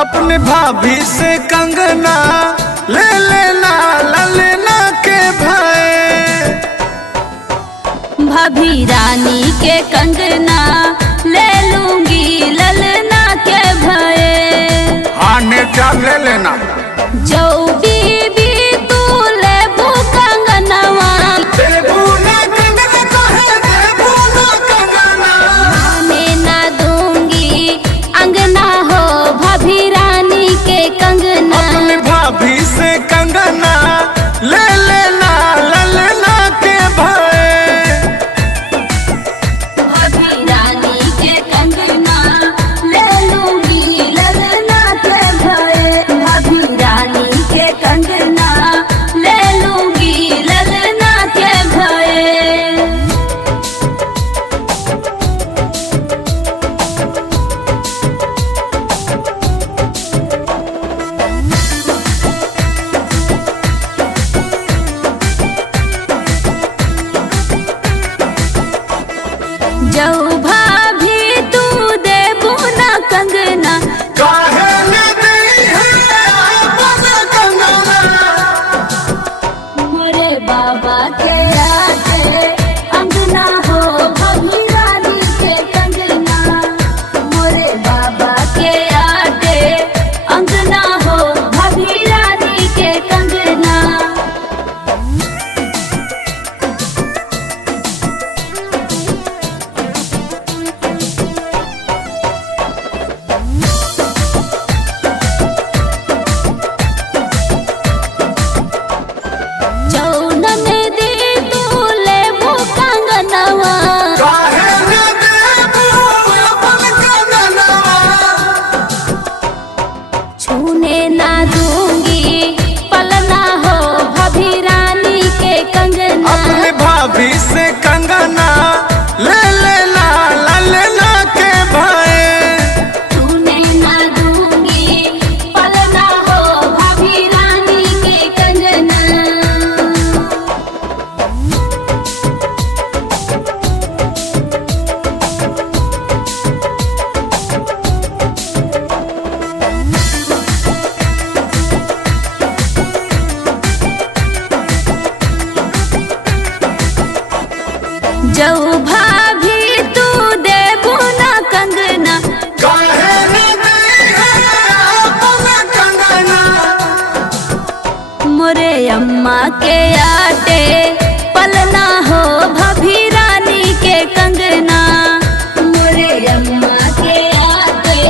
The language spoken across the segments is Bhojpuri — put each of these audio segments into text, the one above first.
अपने भाभी से कंगना ले लेना ललना के भाई। भाभी रानी के कंगना ले लूंगी ललना के भये। हाँ नेटा ले लेना। जो बीबी तू ले भू कंगनवा मैं ना दूंगी अंगना हो भाभी रानी के कंगना। अपने भाभी से कंगना ले लेना ललना के भाई। भाभी रानी के कंगना ले लूंगी ललना के भये। भाभी रानी के कंगना ले लूंगी ललना के भये। जो भाभी तू देबू ना कंगना काहे न दी है अपन कंगना। मोरे बाबा के आटे अंगना हो भाभी रानी के कंगना। मोरे बाबा के आटे अंगना हो भाभी रानी के कंगना। जौनन दे तू लेबू कंगनवा काहे न देबू अपन कंगना। छूने ना दूंगी पलना हो भाभी रानी के कंगना। अपने भाभी से कंगना ले लेना ललना के भाई। छूने ना दूंगी पलना हो भाभी रानी के कंगना। जो भाभी तू देबू ना कंगना काहे न दी है अपन कंगना। मोरे अम्मा के आटे पलना हो भाभी रानी के कंगना। मोरे अम्मा के आटे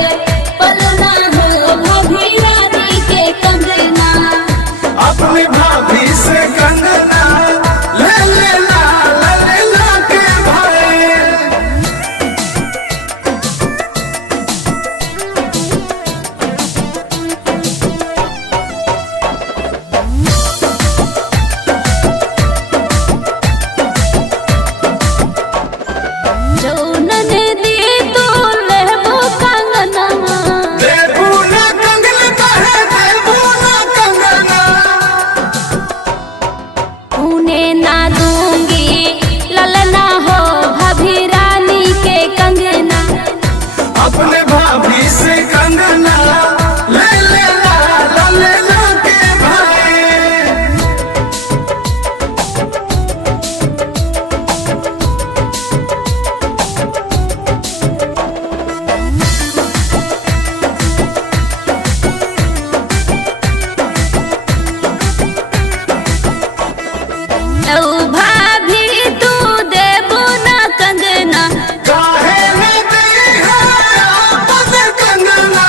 पलना हो भाभी रानी के कंगना। अपनी भाभी से कंगना ले लेना ललना के भाई। जौनन दी तू लेबू कंगनवा देबू ना कंगना काहे देबू ना कंगना। उन्हें ना दूंगी ललना हो भाभी रानी के कंगना। अपने भाभी से कंगना ले लेना ललना के भाई। जो भाभी तू देबू ना कंगना काहे न दी है अपन कंगना।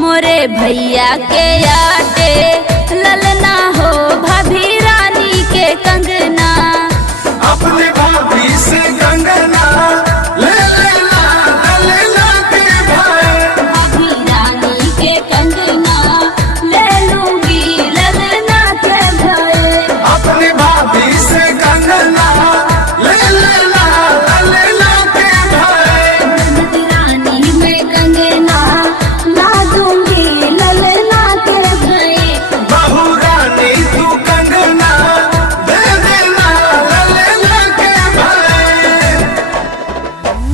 मोरे भैया के यार